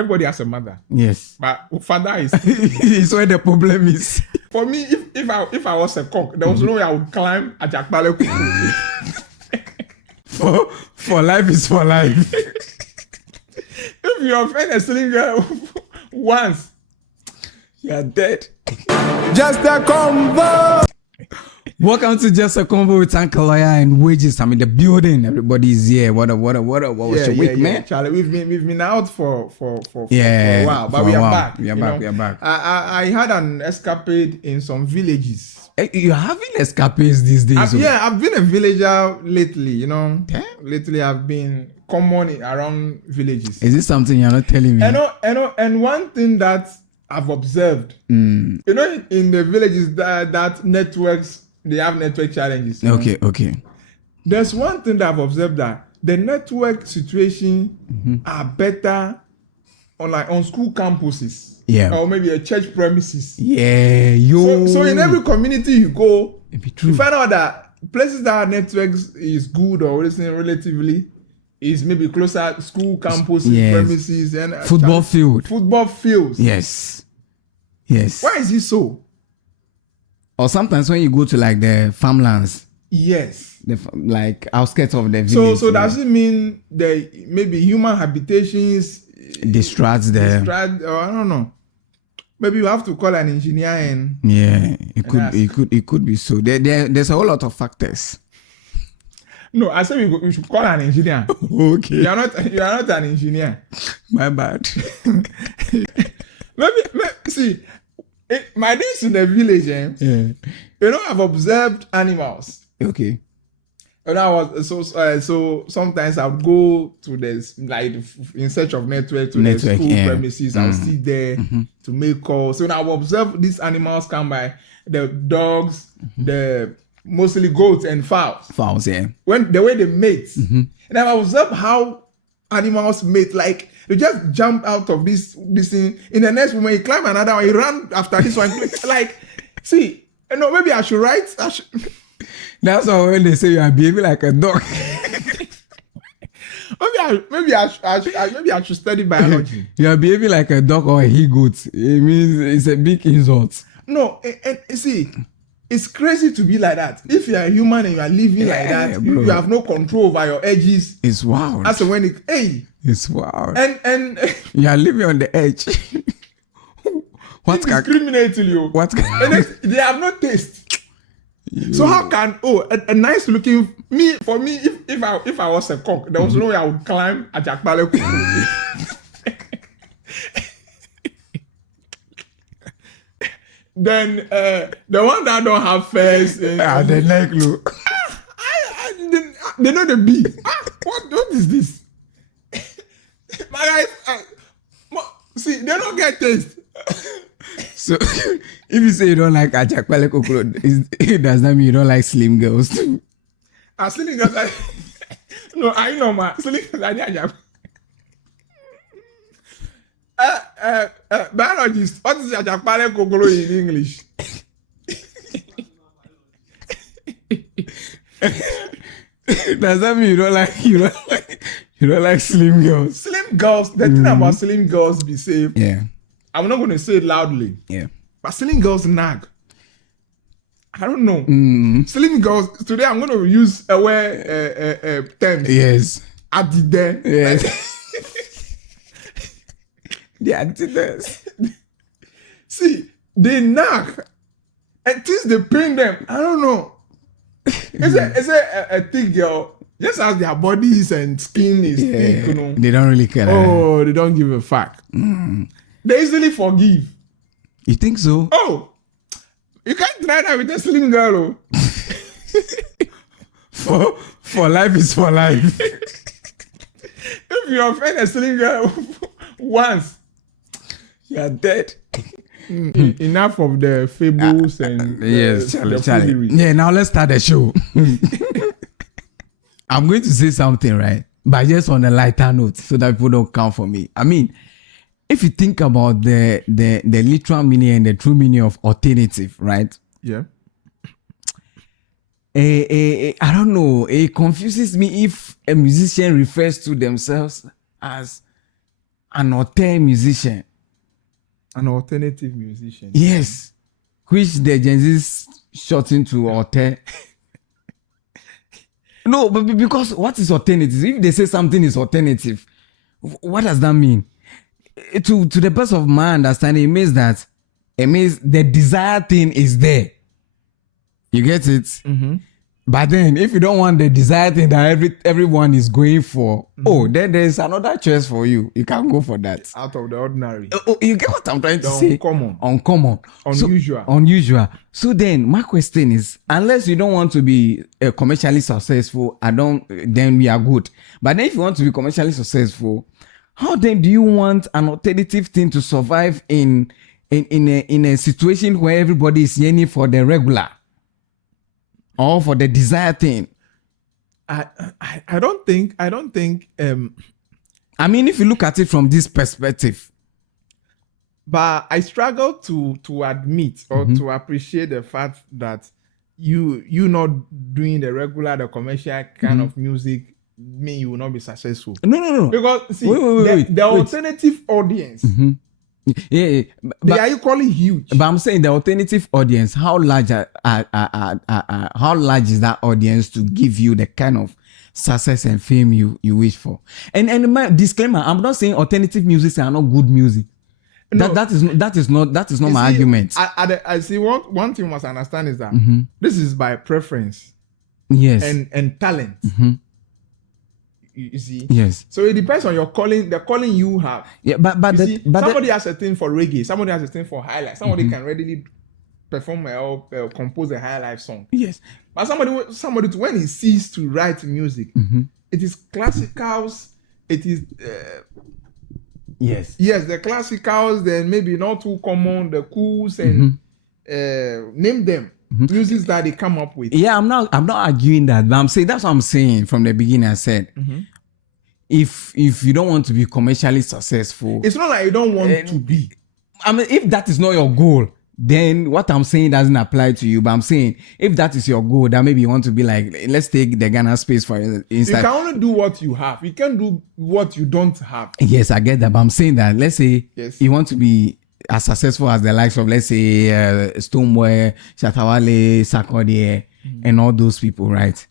everybody has a mother. Yes. But father is It's where the problem is. for me. If I was a cock, there was no way I would climb a Jakpale Kuku. For life is for life. If you offend a slim girl once, You are dead. Just a Convo. Welcome to Just a Convo with Uncle Lawyer and Wages. I'm in the building. Everybody's here. What was your week, man? Charlie, we've been out for a while, but for we a are while. back. We are back. I had an escapade in some villages. Hey, you're having escapades these days. I've been a villager lately. Yeah? Lately I've been common around villages. Is this something you're not telling me? And one thing that I've observed, in the villages that networks, they have network challenges. Okay. There's one thing that I've observed, that the network situation are better on school campuses. Yeah. Or maybe a church premises. Yeah, yo. So in every community you go, It be true. you find out that places that networks is good or relatively is maybe closer school campuses, Yes. premises, and Football fields. Yes. Yes. Why is it so? Or sometimes when you go to like the farmlands, Yes. like outskirts of the village. So does it mean that maybe human habitations distracts the. or I don't know. Maybe you have to call an engineer and Yeah, it could be so. There's a whole lot of factors. no, I said we should call an engineer. Okay. You are not an engineer. My bad. Maybe see, my days in the village, Yeah. I've observed animals. Okay. And I was so sometimes I would go to this, like, in search of network to the school premises. I'll sit there to make calls. So now I observe these animals come by, the dogs, the mostly goats and fowls. Fowls, yeah. When the way they mate, and I observe how animals mate. Like they just jump out of this thing. In the next moment, he climb another one. He run after this one. Like, see, maybe I should write. That's why when they say you are behaving like a dog. maybe I should study biology. You are behaving like a dog or a he-goat. It means it's a big insult. No, and see, it's crazy to be like that. If you are a human and you are living like that, you have no control over your edges. It's wild. That's when It's wild. And you are living on the edge. What can discriminate you? What can and they have no taste. So how can a nice looking for me if I was a cock, there was no way I would climb a Jakpale Kuku. Then the one that don't have face, the neck look. they know the bee. What is this? My guys, see, they don't get taste. So if you say you don't like Jakpale Kuku, does that mean you don't like slim girls too? Slim girls, no, I know my slim girls. Biologist, what is a Jakpale Kuku in English? Does that mean you don't like slim girls? Slim girls. The thing about slim girls be safe. Yeah. I'm not going to say it loudly. Yeah. But slim girls nag. I don't know. Slim girls. Today I'm going to use terms. Yes. Adide. Yes. The Adidas. See, they nag. And things they pain them. I don't know. It's a thick girl. Just as their bodies and skin is thick, They don't really care. Oh, they don't give a fuck. They easily forgive. You think so? Oh, you can't try that with a slim girl. For life is for life. If you offend a slim girl once, you are dead. Enough of the fables and yes, the Charlie. foolery. Yeah, now let's start the show. I'm going to say something, right? But just on a lighter note, so that people don't come for me. I mean, if you think about the literal meaning and the true meaning of alternative, right? Yeah. I don't know. It confuses me if a musician refers to themselves as an alternative musician. An alternative musician. Yes. Which the Gen Z's shot into alter. No, but because what is alternative? If they say something is alternative, what does that mean? To the best of my understanding, it means the desired thing is there. You get it? Mm-hmm. But then, if you don't want the desired thing that everyone is going for, then there's another choice for you. You can go for that. Out of the ordinary. You get what I'm trying to say? Uncommon. Unusual. So then, my question is, unless you don't want to be commercially successful, then we are good. But then if you want to be commercially successful, how then do you want an alternative thing to survive in a situation where everybody is yearning for the regular? Or for the desired thing? I don't think. I mean, if you look at it from this perspective, but I struggle to admit or to appreciate the fact that you not doing the commercial kind of music mean you will not be successful. No. Because see, wait, the alternative audience. Mm-hmm. Yeah, they are equally huge. But I'm saying the alternative audience, how large is that audience to give you the kind of success and fame you wish for? And my disclaimer, I'm not saying alternative music are not good music. No, that is not my argument. I see one thing you must understand is that this is by preference. Yes. And talent. Mm-hmm. You see, yes. So it depends on your calling, the calling you have. Yeah, but somebody has a thing for reggae, somebody has a thing for high life, somebody can readily perform or compose a high life song. Yes. But somebody when he sees to write music, it is classicals. It is yes, the classicals. Then maybe not too common, the cools and name them. Music that they come up with. Yeah, I'm not arguing that, but I'm saying that's what I'm saying from the beginning. I said, if you don't want to be commercially successful, it's not like you don't want to be. I mean, if that is not your goal, then what I'm saying doesn't apply to you. But I'm saying if that is your goal, then maybe you want to be like, let's take the Ghana space for instance. You can only do what you have. You can't do what you don't have. Yes, I get that, but I'm saying that let's say you want to be as successful as the likes of, let's say, Stoneware, Shatawale, Sarkodie, and all those people, right?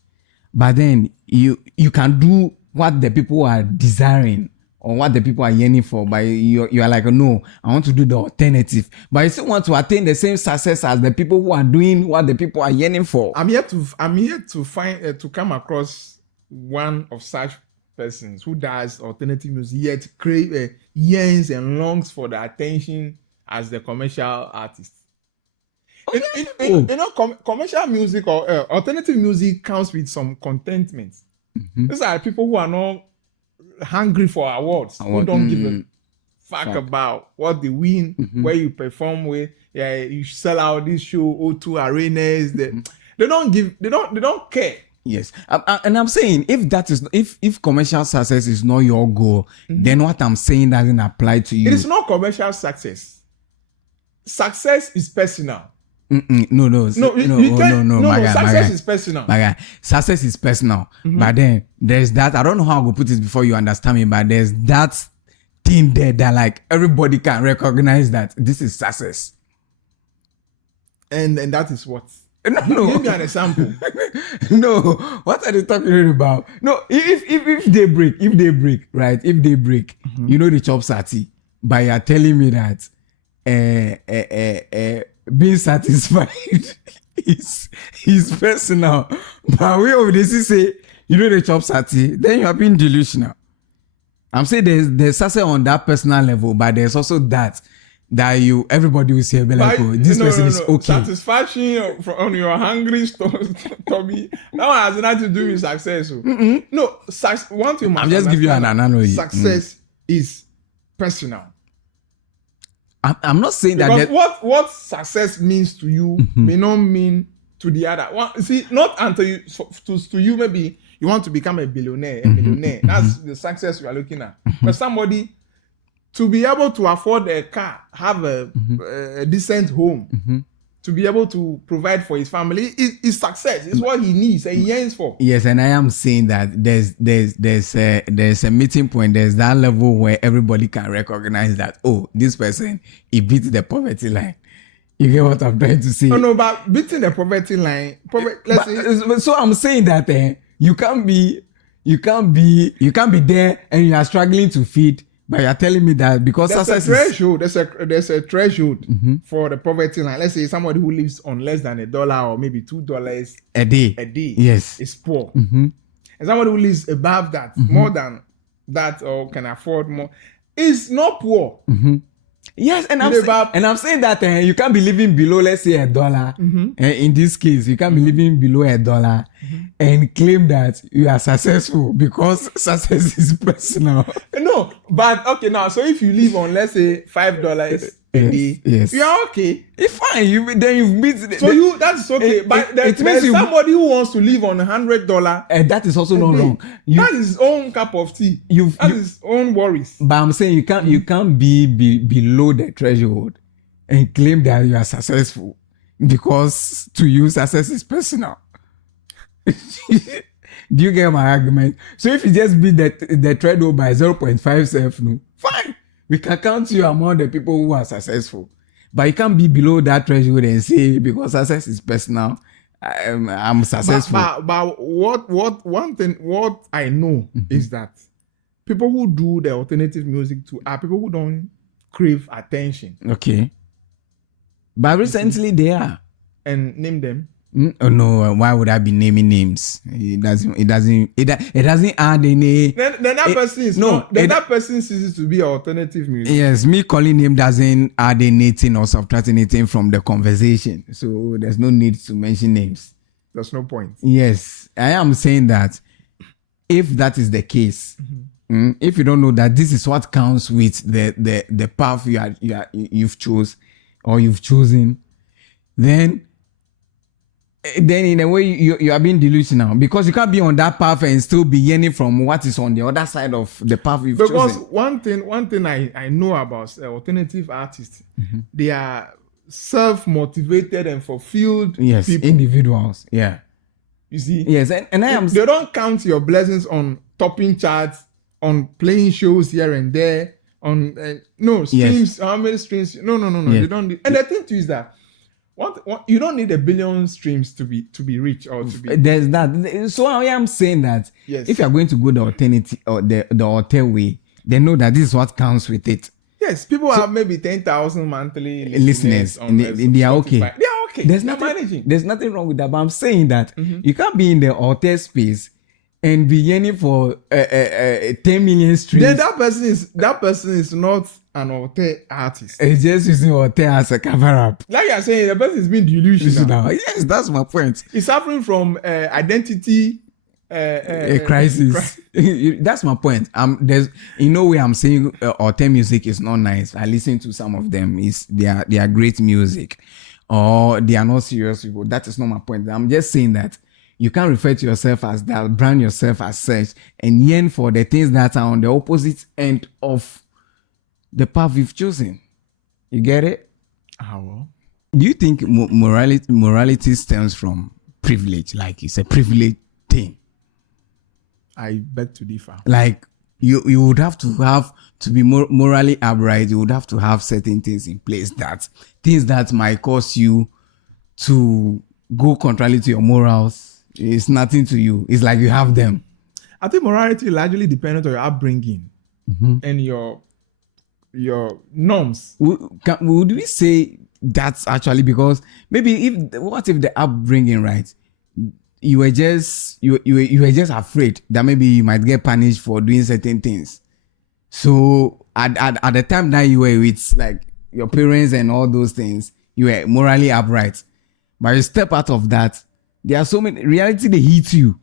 But then you can do what the people are desiring or what the people are yearning for, but you are like, no, I want to do the alternative. But you still want to attain the same success as the people who are doing what the people are yearning for. I'm here to find to come across one of such persons who does alternative music yet yearns and longs for the attention as the commercial artist. Commercial music or alternative music comes with some contentment. These are people who are not hungry for awards, who don't give a fuck about what they win, where you perform with, you sell out this show, O2 arenas. They don't care. Yes, and I'm saying if commercial success is not your goal, then what I'm saying doesn't apply to you. It is not commercial success. Success is personal. No. Success is personal. Success is personal. But then there's that. I don't know how I will put it before you understand me. But there's that thing there that like everybody can recognize that this is success. And that is what. No. Give me an example. No, what are they talking about? No, if they break, right? If they break, you know the chop sati. But you're telling me that being satisfied is personal. But we over this say, you know the chop sati, then you are being delusional. I'm saying there's success on that personal level, but there's also that everybody will say, like, oh, this person is okay. Satisfaction on your hungry tummy. That has nothing to do with success. No, one thing I'm just giving you an analogy. Success is personal. I'm not saying because that what success means to you may not mean to the other. See, not until you to you maybe you want to become a billionaire, a millionaire. That's the success you are looking at. But somebody to be able to afford a car, have a decent home, to be able to provide for his family is success. It's what he needs and he yearns for. Yes, and I am saying that there's a meeting point. There's that level where everybody can recognize that, oh, this person, he beat the poverty line. You get what I'm trying to say? Oh no, but beating the poverty line, so I'm saying that you can't be there and you are struggling to feed. But you're telling me that because there's a threshold, there's a threshold for the poverty line. Let's say somebody who lives on less than $1 or maybe $2 a day. Yes, is poor. And somebody who lives above that, more than that, or can afford more, is not poor. Yes, and I'm saying that you can't be living below, let's say, $1. In this case, you can't be living below $1 and claim that you are successful because success is personal. No, but okay now. So if you live on, let's say, $5 a day, you are okay. It's fine. You've beat. So that's okay. But there's somebody who wants to live on $100, and that is also not wrong. That is his own cup of tea. That is his own worries. But I'm saying you can't be below the threshold and claim that you are successful because to you success is personal. Do you get my argument? So if you just beat the threshold by 0.5 no, fine. We can count you among the people who are successful. But you can't be below that threshold and say because success is personal, I'm successful. But what I know is that people who do the alternative music too are people who don't crave attention. Okay. But recently they are. And name them. Oh no! Why would I be naming names? It doesn't add any. Then that person is no. Then that person ceases to be alternative music. Yes, me calling name doesn't add anything or subtract anything from the conversation. So there's no need to mention names. There's no point. Yes, I am saying that if that is the case, if you don't know that this is what counts with the path you've chosen, then in a way you are being delusional because you can't be on that path and still be yearning from what is on the other side of the path you've chosen. Because one thing I know about alternative artists, they are self-motivated and fulfilled people. Individuals. Yeah. You see? Yes, and I am. They don't count your blessings on topping charts, on playing shows here and there, on streams. Yes. How many streams? No. Yes. They don't. And the thing too is that. You don't need 1 billion streams to be rich or to be. There's that. So I am saying that if you are going to go the alternative or the hotel way, they know that this is what counts with it. Yes, people have maybe 10,000 monthly listeners. And they are okay. They are okay. There's nothing wrong with that. But I'm saying that you can't be in the hotel space and be yearning for 10 million streams. Then that person is not an hotel artist. It's just using hotel as a cover up. Like you're saying, the person is being delusional. Yes, that's my point. He's suffering from identity crisis. That's my point. There's in no way I'm saying hotel music is not nice. I listen to some of them. They are great music, or they are not serious people. That is not my point. I'm just saying that you can't refer to yourself as that, brand yourself as such, and yearn for the things that are on the opposite end of the path you've chosen. You get it? How? Do you think morality stems from privilege? Like it's a privilege thing? I beg to differ. Like you would have to be morally upright. You would have to have certain things in place, things that might cause you to go contrary to your morals. It's nothing to you. It's like you have them. I think morality largely depends on your upbringing and your norms. Would we say that's actually because maybe what if the upbringing, right? You were just afraid that maybe you might get punished for doing certain things. So at the time that you were with like your parents and all those things, you were morally upright. But you step out of that, there are so many reality they hit you.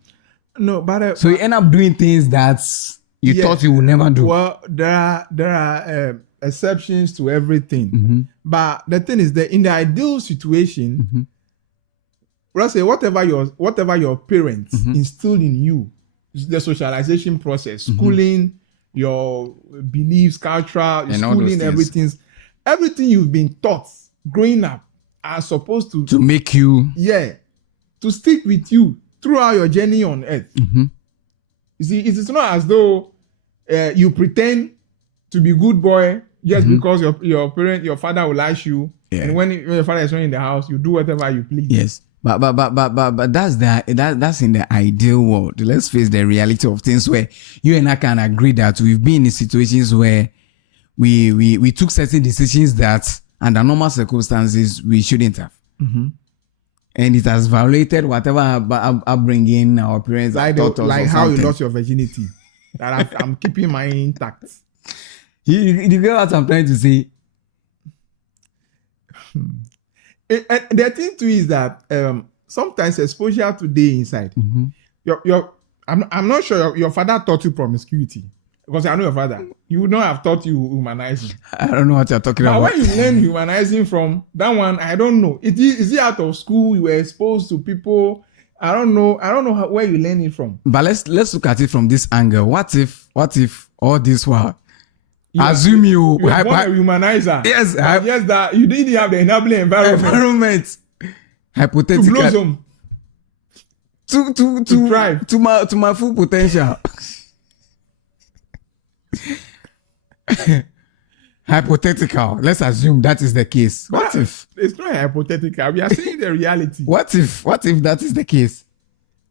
No, but so you end up doing things that you thought you would never do. Well, there are exceptions to everything. But the thing is that in the ideal situation, let's say whatever your parents instilled in you, the socialization process, schooling, your beliefs, culture, schooling, everything you've been taught growing up are supposed to make you, to stick with you throughout your journey on earth. You see, it is not as though you pretend to be good boy just because your father will lash you, and when your father is not in the house, you do whatever you please. Yes, but that's in the ideal world. Let's face the reality of things where you and I can agree that we've been in situations where we took certain decisions that under normal circumstances we shouldn't have. And it has violated whatever upbringing our parents have taught us. Like how you lost your virginity. That I'm keeping mine intact. You get what I'm trying to say? The thing too is that sometimes exposure to day inside. I'm not sure your father taught you promiscuity. Because I know your father. He would not have taught you humanizing. I don't know what you're talking about. But when you learn humanizing from that one, I don't know. Is it out of school? You were exposed to people. I don't know where you learn it from. But let's look at it from this angle. What if all this while, assume you were born a humanizer. Yes, that you didn't have the enabling environment. Hypothetically, to blossom. To thrive. To my full potential. Hypothetical. Let's assume that is the case. What if it's not hypothetical? We are saying the reality. What if that is the case?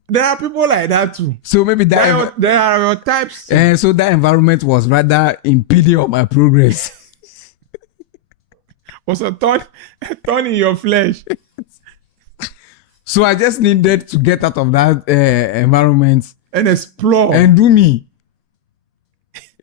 There are people like that too. So maybe there are your types. So that environment was rather impeding on my progress. Was a thorn in your flesh. So I just needed to get out of that environment and explore and do me.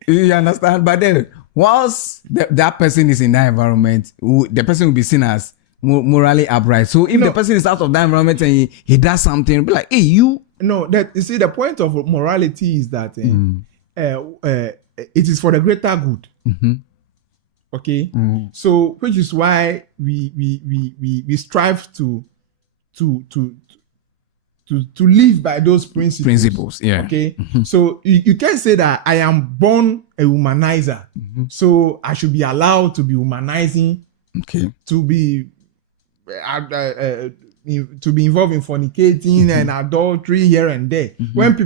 You understand? But then, once that person is in that environment, the person will be seen as morally upright. So if the person is out of that environment and he does something, be like, hey, you. No, you see, the point of morality is that it is for the greater good. Okay, so which is why we strive to live by those principles. Okay. So you can't say that I am born a humanizer, so I should be allowed to be humanizing. Okay. To be involved in fornicating and adultery here and there. When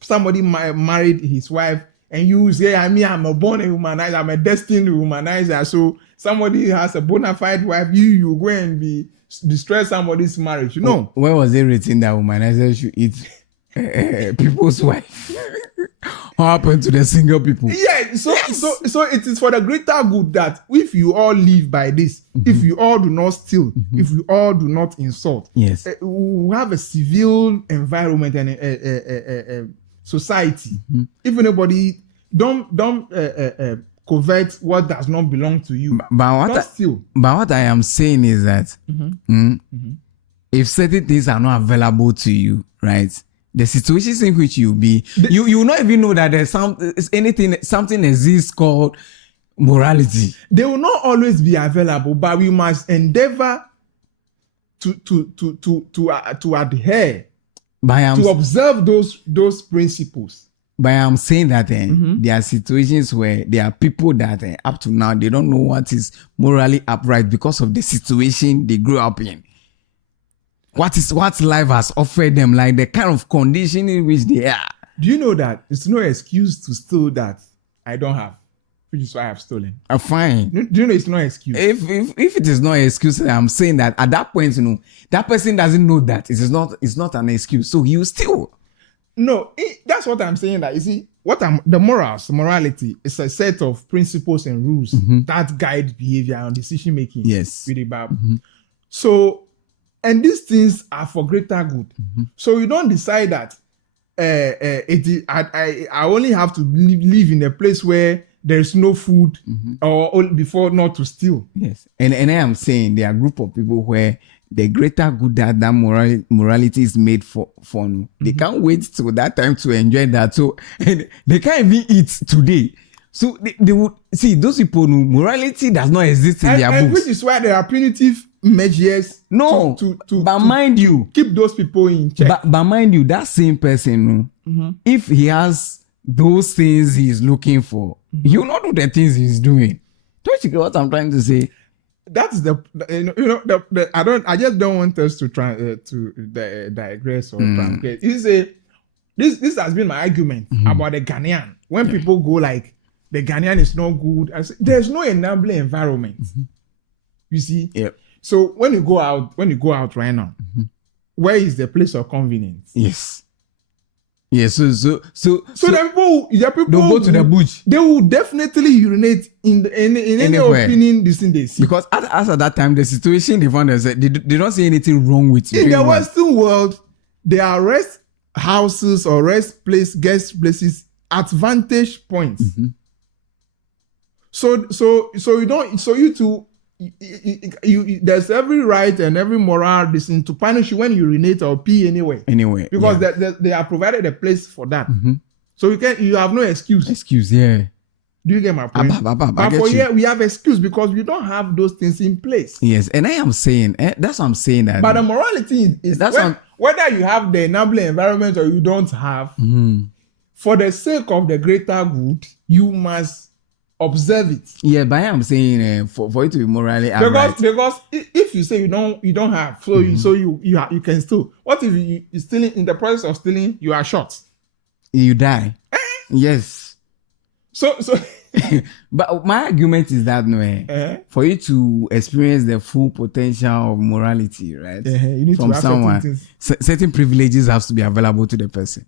somebody married his wife, and you say, I'm a born a humanizer, I'm a destined humanizer. So somebody has a bona fide wife, you go and destroy somebody's marriage. You know. Where was it written that humanizers should eat people's wife? What happened to the single people? Yeah, so it is for the greater good that if you all live by this, if you all do not steal, if you all do not insult, yes, we have a civil environment and a society. If anybody don't covet what does not belong to you, but what I am saying is that if certain things are not available to you, right? The situations in which you be, you will not even know that there's something exists called morality. They will not always be available, but we must endeavor to adhere, to observe those principles. But I'm saying that there are situations where there are people that up to now they don't know what is morally upright because of the situation they grew up in. What life has offered them, like the kind of condition in which they are. Do you know that it's no excuse to steal that I don't have, which is why I have stolen? Fine. Do you know it's no excuse? If it is not an excuse, I'm saying that at that point, that person doesn't know that it's not an excuse, so he will steal. No, that's what I'm saying. That you see, morality is a set of principles and rules that guide behavior and decision making. Yes, with the Bible. So. And these things are for greater good. So you don't decide that I only have to live in a place where there is no food or before not to steal. Yes. And I am saying there are a group of people where the greater good that morality is made for they can't wait till that time to enjoy that. So and they can't even eat today. So they would see those people know morality does not exist in their books. Which is why there are punitive measures but mind you, keep those people in check. But mind you, that same person, if he has those things he's looking for, he will not do the things he's doing. Don't you get what I'm trying to say? that's I just don't want us to try to digress or truncate. This has been my argument about the Ghanaian. When people go like the Ghanaian is not good, I say, there's no enabling environment. You see? Yep. So when you go out right now, where is the place of convenience? Yes. Yeah, so the people they'll go to the bush. They will definitely urinate in any opinion this thing they see. Because as at that time, the situation they found themselves, they don't see anything wrong with in the Western world, there are rest houses or guest places at vantage points. So there's every right and every moral reason to punish you when you urinate or pee anyway. Because they are provided a place for that. So you have no excuse. Yeah. Do you get my point? But for here we have excuse because we don't have those things in place. Yes, and I am saying that's what I'm saying that. But the morality is whether you have the enabling environment or you don't have, for the sake of the greater good, you must observe it. Yeah, but I am saying for it to be morally upright. Because if you say you don't have, so you can steal. What if you stealing in the process of stealing you are shot? You die. Yes. So but my argument is that for you to experience the full potential of morality, right? You need from to have someone, certain privileges have to be available to the person.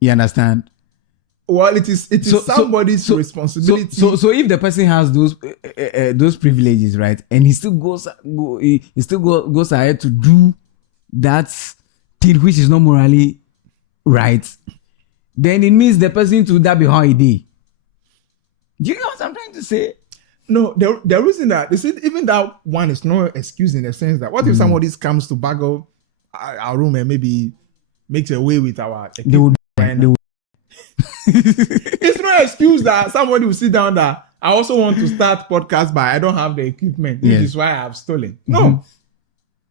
You understand? Well, it is somebody's responsibility. So if the person has those privileges, right, and he still goes ahead to do that thing which is not morally right, then it means the person to that be how he did. Do you know what I'm trying to say? No, the reason that even that one is no excuse in the sense that what if somebody comes to bagel our room and maybe makes away with our equipment? It's no excuse that somebody will sit down that I also want to start podcast, but I don't have the equipment, which is why I have stolen. No,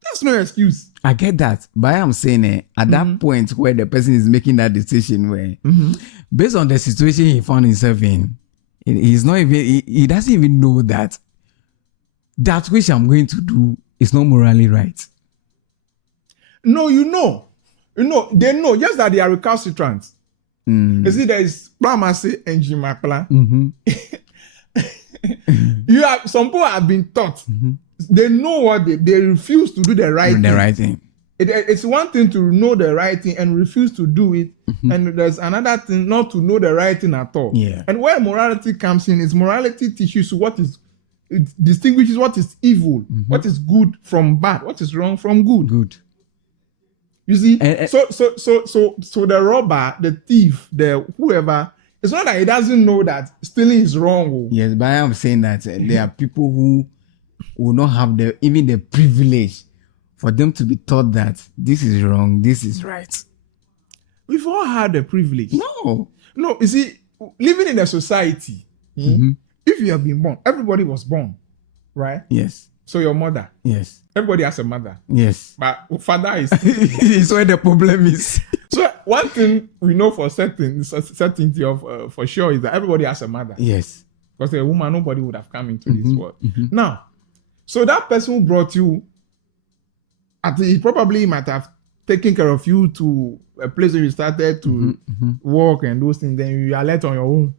that's no excuse. I get that, but I am saying at that point where the person is making that decision, where based on the situation he found himself in, he's not even he doesn't even know that which I'm going to do is not morally right. No, they know just that they are recalcitrant. You see, there is primacy and Jimapla. You have some people have been taught. They know what they refuse to do the right thing. It's one thing to know the right thing and refuse to do it, and there's another thing not to know the right thing at all. Yeah. And where morality comes in is morality teaches you it distinguishes what is evil, what is good from bad, what is wrong from good. You see, so the robber, the thief, the whoever, it's not that he doesn't know that stealing is wrong. Yes, but I am saying that there are people who will not have even the privilege for them to be taught that this is wrong, this is right. We've all had the privilege. No, you see, living in a society, if you have been born, everybody was born, right? Yes. So your mother. Yes. Everybody has a mother. Yes. But father is is where the problem is. So one thing we know for certainty of for sure is that everybody has a mother. Yes. Because a woman, nobody would have come into this world. Now, so that person who brought you, he probably might have taken care of you to a place where you started to work and those things. Then you are left on your own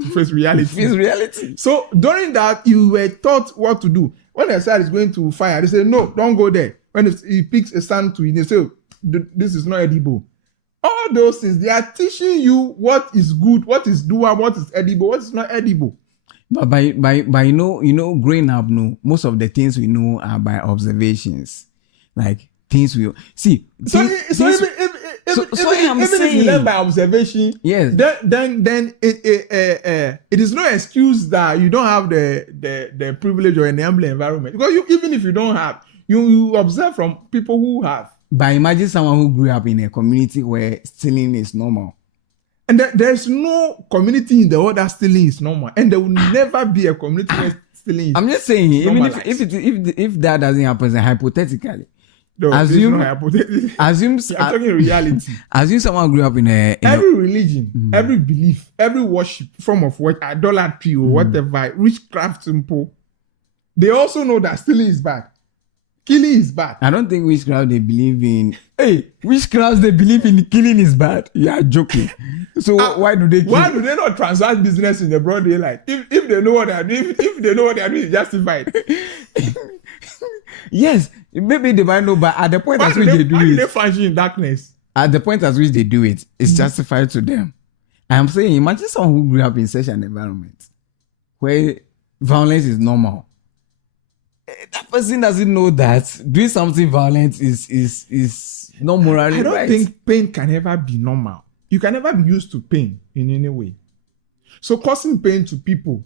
to face reality. So during that, you were taught what to do. When the child is going to fire, they say, no, don't go there. When he picks a stand to it, they say, this is not edible. All those things, they are teaching you what is good, what is doable, what is edible, what is not edible. But by growing up, most of the things we know are by observations. Like things we see. Even if you learn by observation, yes, then it is no excuse that you don't have the privilege or enabling environment. Because even if you don't have, you observe from people who have. But imagine someone who grew up in a community where stealing is normal. And there's no community in the world that stealing is normal. And there will never be a community where stealing is I'm just saying, even if that doesn't happen, hypothetically, No, assume I'm talking reality. Assume someone grew up in every religion, every belief, every worship, form of what idolatry or whatever, witchcraft simple. They also know that stealing is bad. Killing is bad. I don't think witchcraft they believe in. Hey, witchcraft they believe in killing is bad. You are joking. So why do they kill? Why do they not transact business in the broad daylight? If they know what they are doing, if they know what they are doing, it's justified. Yes, maybe they might know, but at the point at which they do it, they function in darkness. At the point at which they do it, it's justified to them. I'm saying, imagine someone who grew up in such an environment where violence is normal. That person doesn't know that doing something violent is not morally right. I don't think pain can ever be normal. You can never be used to pain in any way. So causing pain to people,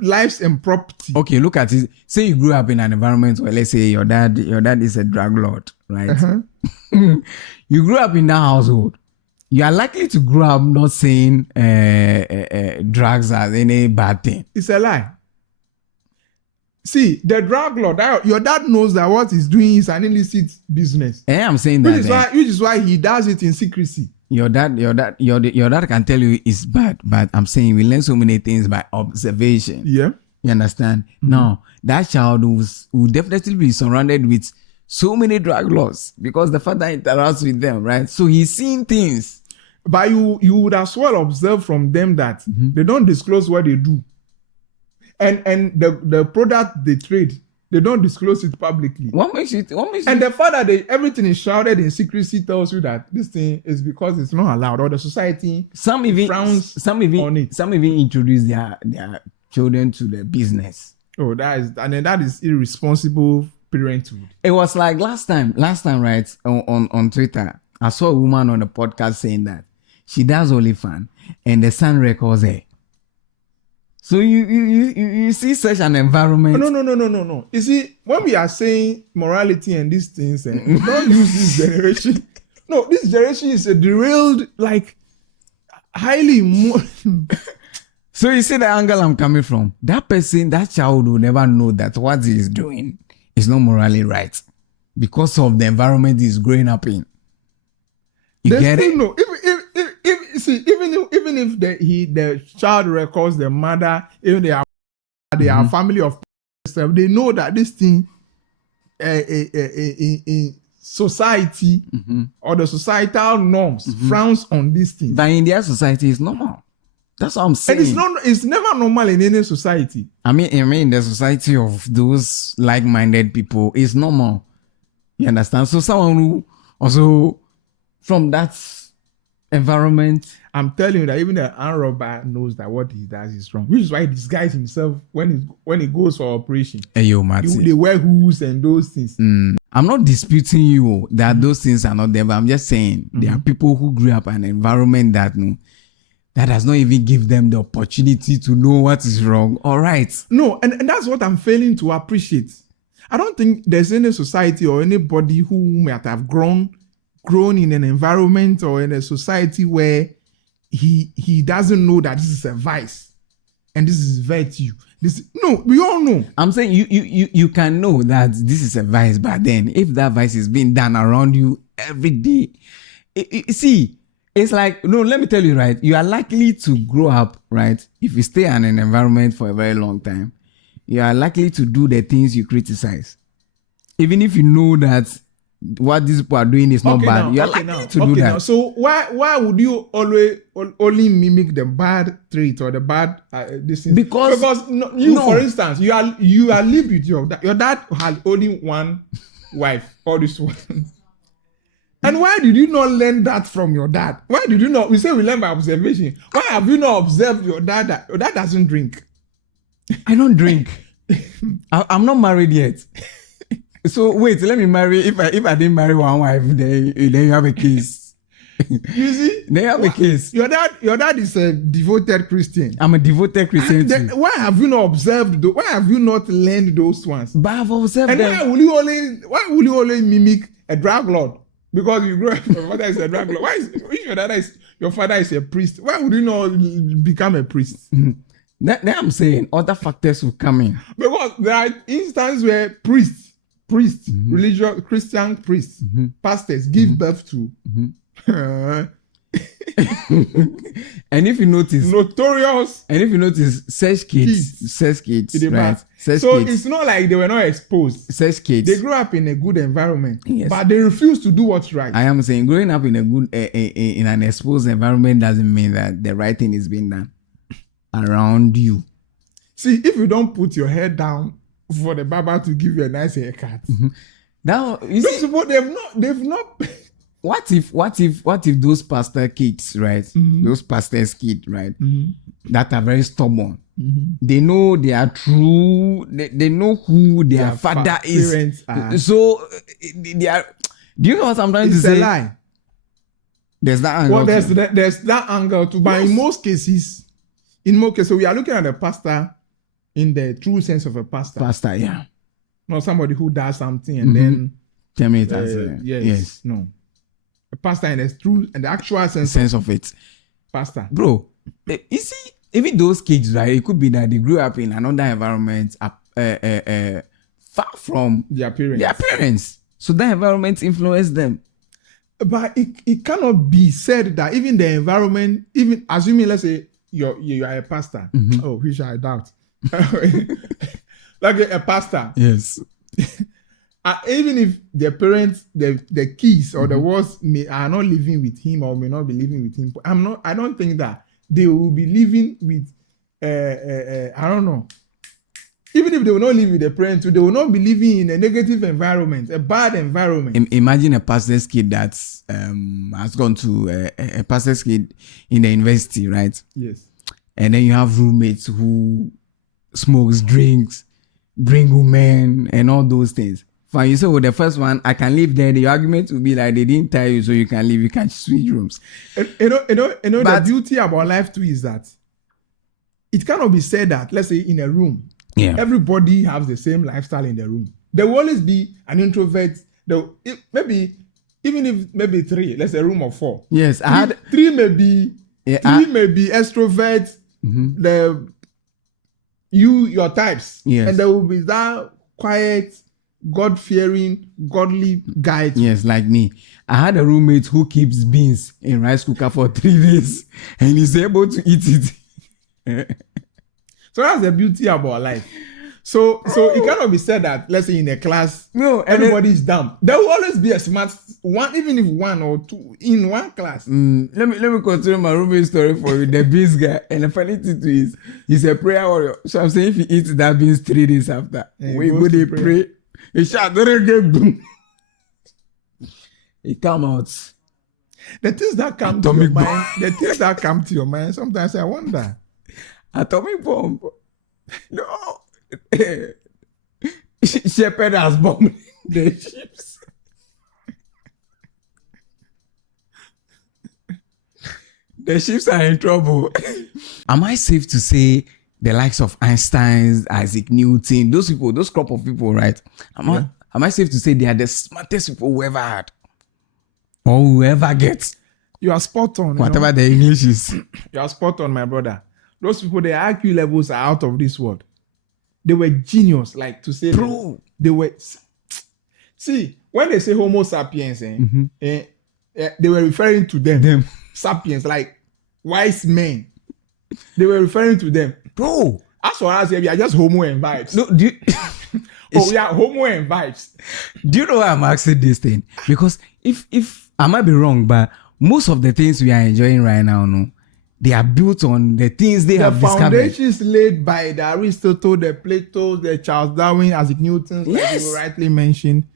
lives and property. Okay, look at it. Say you grew up in an environment where, let's say your dad is a drug lord, right? You grew up in that household. You are likely to grow up not saying drugs as any bad thing. It's a lie. See, the drug lord, your dad knows that what he's doing is an illicit business. I'm saying that. Which is why he does it in secrecy. Your dad can tell you it's bad, but I'm saying we learn so many things by observation. Yeah. You understand? Now, that child will definitely be surrounded with so many drug lords because the father interacts with them, right? So he's seeing things. But you would as well observe from them that they don't disclose what they do. And the product they trade, they don't disclose it publicly. What makes it? And the fact that everything is shrouded in secrecy tells you that this thing is because it's not allowed, or the society frowns on it. Some even introduce their children to the business. Oh, that is irresponsible parenthood. It was like last time, right? On Twitter, I saw a woman on a podcast saying that she does OnlyFans and the son records her. So you see such an environment. No. You see, when we are saying morality and these things, we don't use this generation. No, this generation is a derailed, like, highly So you see the angle I'm coming from. That person, that child will never know that what he is doing is not morally right because of the environment he's growing up in. You get it? No. Even if the child records the mother, even they are family of stuff, they know that this thing in society or the societal norms frowns on these things. But in their society, it's normal. That's what I'm saying. And it's never normal in any society. I mean, in the society of those like-minded people, it's normal. You understand? So someone who also from that environment, I'm telling you that even the armed robber knows that what he does is wrong, which is why he disguises himself when he goes for operation. Hey, Matty. They wear hoods and those things. I'm not disputing you that those things are not there, but I'm just saying there are people who grew up in an environment that does not even give them the opportunity to know what is wrong. All right. No, and that's what I'm failing to appreciate. I don't think there's any society or anybody who might have grown in an environment or in a society where he doesn't know that this is a vice and this is virtue. No, we all know. I'm saying you can know that this is a vice, but then if that vice is being done around you every day, see, it's like, no, let me tell you, right? You are likely to grow up, right? If you stay in an environment for a very long time, you are likely to do the things you criticize. Even if you know that what these people are doing is not bad, you are likely to do that. So why would you always only mimic the bad trait or the bad this thing? Because for instance, you are lived with your dad had only one wife, all this one. And why did you not learn that from your dad? Why did you not? We say we learn by observation. Why have you not observed your dad that your dad doesn't drink? I don't drink. I'm not married yet. So wait, let me marry. If I didn't marry one wife, then you have a case. You see? Then you have a case. Your dad is a devoted Christian. I'm a devoted Christian too. Why have you not observed? Why have you not learned those ones? But I've observed them. And why will you only mimic a drug lord? Because you grow up, your father is a drug lord. If your father is a priest, why would you not become a priest? Then I'm saying other factors will come in. Because there are instances where priests priests, religious Christian priests, pastors give birth to. And if you notice, notorious. And if you notice, sex kids, right? So it's not like they were not exposed. Sex kids. They grew up in a good environment, but they refuse to do what's right. I am saying growing up in a good, in an exposed environment doesn't mean that the right thing is being done around you. See, if you don't put your head down for the barber to give you a nice haircut, now you see, they've not. What if those pastor kids, right? Those pastors kids, right? That are very stubborn. They know they are true. They know who their father is. So they are. Do you know what I'm trying to say? It's a lie. There's that angle. Well, there's that angle too. But in most cases, so we are looking at a pastor in the true sense of a pastor. Pastor, yeah. Not somebody who does something and then tell me it yes. No. A pastor in the true and the actual sense of it. Pastor. Bro, you see, even those kids, right? It could be that they grew up in another environment far from their parents. So that environment influenced them. But it cannot be said that even the environment, even assuming, let's say, you are a pastor. Oh, which I doubt. Like a pastor. Yes. Even if the parents, the kids or the wards are not living with him or may not be living with him, I don't think that they will be living with, I don't know. Even if they will not live with the parents, they will not be living in a negative environment, a bad environment. Imagine a pastor's kid that has gone to a pastor's kid in the university, right? Yes. And then you have roommates who smokes, drinks, bring women, and all those things. Fine, you say, well, the first one, I can live there. The argument will be like, they didn't tell you, so you can leave. You can't switch rooms. You know, the beauty about life too is that it cannot be said that, let's say, in a room, everybody has the same lifestyle in the room. There will always be an introvert. Maybe three. Let's say a room of four. Yes, three may be extrovert. Your types. Yes, and there will be that quiet, God-fearing, godly guy. Yes, like me. I had a roommate who keeps beans in rice cooker for 3 days, and he's able to eat it. So that's the beauty about life. So it cannot be said that, let's say in a class, everybody is dumb. There will always be a smart one, even if one or two in one class. Let me continue my roommate story for you. The beans guy, and the funny thing is, he's a prayer warrior. So I'm saying if he eats that beans 3 days after, we go to pray. He shot, boom. He come out. The things that come to your mind, sometimes I wonder. Atomic bomb. No. Shepherd has bombed the ships. The ships are in trouble. Am I safe to say the likes of Einsteins, Isaac Newton, those people, those crop of people, right? Am I safe to say they are the smartest people who ever had? Or whoever gets? You are spot on. Whatever the English is. You are spot on, my brother. Those people, their IQ levels are out of this world. They were genius, like to say. Bro. They were. See, when they say Homo sapiens, they were referring to them. Sapiens, like wise men. They were referring to them. Bro. As far as we are just Homo and vibes. No, we are Homo and vibes. Do you know why I'm asking this thing? Because if I might be wrong, but most of the things we are enjoying right now, they are built on the things they have discovered. The foundations laid by the Aristotle, the Plato, the Charles Darwin, Isaac Newton, like you rightly mentioned.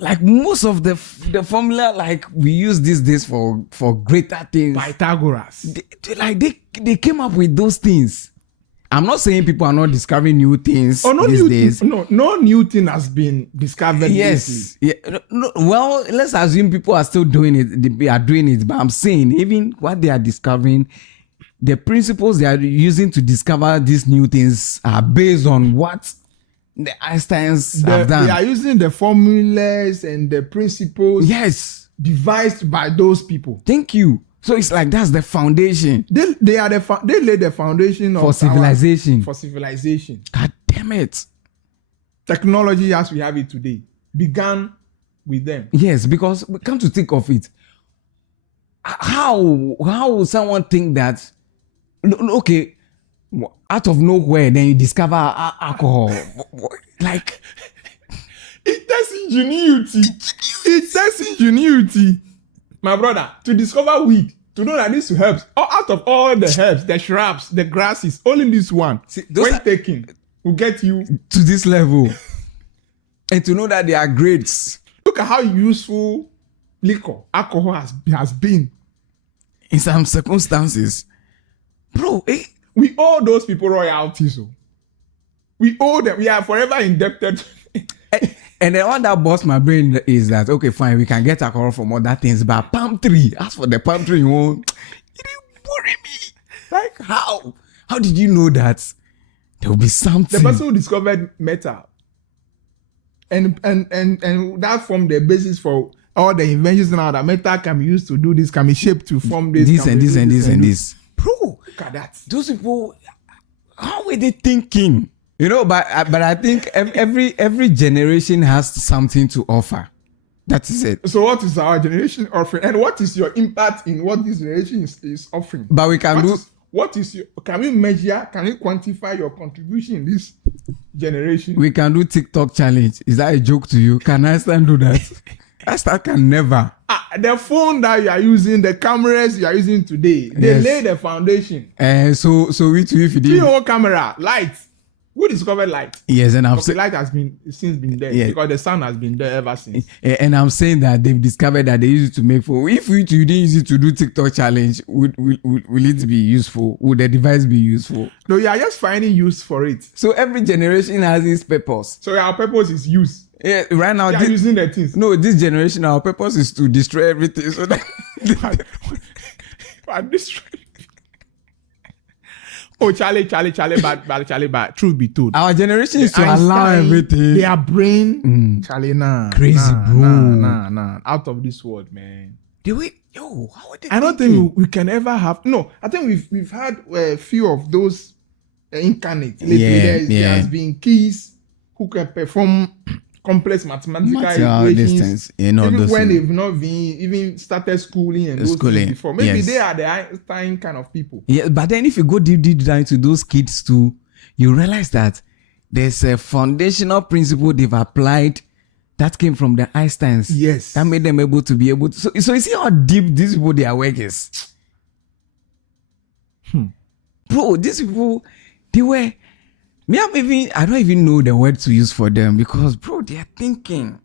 Like most of the formula, like we use these days for greater things. Pythagoras. They came up with those things. I'm not saying people are not discovering new things these days. No new thing has been discovered. Yes. Yeah. No, well, let's assume people are still doing it. They are doing it. But I'm saying even what they are discovering, the principles they are using to discover these new things are based on what the Einsteins have done. They are using the formulas and the principles. Yes. Devised by those people. Thank you. So it's like that's the foundation. They laid the foundation for civilization. For civilization. God damn it. technology as we have it today began with them. Yes, because we come to think of it. How would someone think that, okay, out of nowhere, then you discover alcohol? Like, it takes ingenuity. It takes ingenuity. My brother, to discover weed, to know that this helps. Out of all the herbs, the shrubs, the grasses, only this one, when taken, will get you to this level. And to know that they are grades. Look at how useful liquor, alcohol has been. In some circumstances. Bro, we owe those people royalties. So. We owe them. We are forever indebted. And the one that busts my brain is that, okay, fine, we can get alcohol from other things, but palm tree, as for the palm tree, it didn't worry me. Like, how? How did you know that there will be something? The person who discovered metal and that formed the basis for all the inventions now that metal can be used to do this, can be shaped to form this. This. Bro, look at that. Those people, how were they thinking? You know, but I think every generation has something to offer. That is it. So what is our generation offering? And what is your impact in what this generation is offering? But we can can we measure, can we quantify your contribution in this generation? We can do TikTok challenge. Is that a joke to you? Can Einstein do that? Einstein can never. The phone that you are using, the cameras you are using today, they lay the foundation. So if you did. 3-hole camera, light. Who discovered light? Yes, and light has been there because the sun has been there ever since. And I'm saying that they've discovered that they use it to make phone. If you didn't use it to do TikTok challenge, will it be useful? Would the device be useful? No, you are just finding use for it. So every generation has its purpose. So our purpose is use. Yeah, right now. They are using the things. No, this generation, our purpose is to destroy everything. So that destroy. Oh, Charlie, bad. Truth be told, our generation is to allow everything. Their brain, Charlie, crazy, bro. Out of this world, man. How are they? I don't think we can ever have. No, I think we've had a few of those incarnate. Lately, there has been keys who can perform complex mathematical equations, even when they've not been even started schooling and those things before. Maybe they are the Einstein kind of people. Yeah, but then if you go deep down into those kids too, you realize that there's a foundational principle they've applied that came from the Einsteins. Yes, that made them able to. So you see how deep these people their work is. Bro, these people, they were. I don't even know the word to use for them because, bro, they are thinking.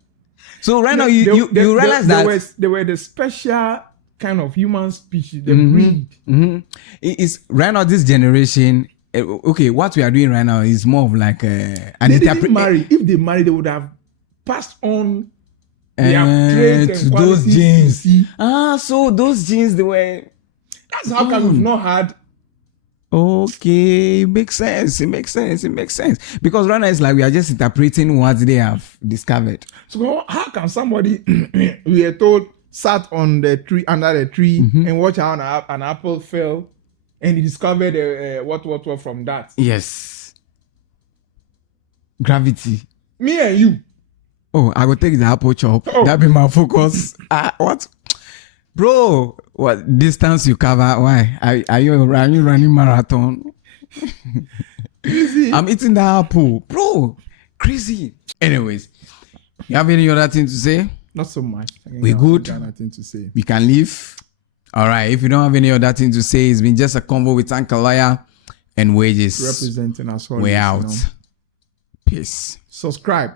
So right now, you realize that they were the special kind of human species, the breed. It's right now this generation. Okay, what we are doing right now is more of like an didn't marry. If they married, they would have passed on their traits and those genes. So those genes they were. That's how come we've not had. Okay, it makes sense. Because right now it's like we are just interpreting what they have discovered. So how can somebody we are told sat on the tree under the tree and watch how an apple fell and he discovered what from that? Yes. Gravity. Me and you. Oh, I will take the apple chop. Oh. That be my focus. What? Bro, what distance you cover? Why? Are you running marathon? Crazy. I'm eating the apple. Bro, crazy. Anyways, you have any other thing to say? Not so much. We good? Nothing to say. We can leave. All right. If you don't have any other thing to say, it's been just a convo with Uncle Lawyer and Wages. Representing us all. We're out. Peace. Subscribe.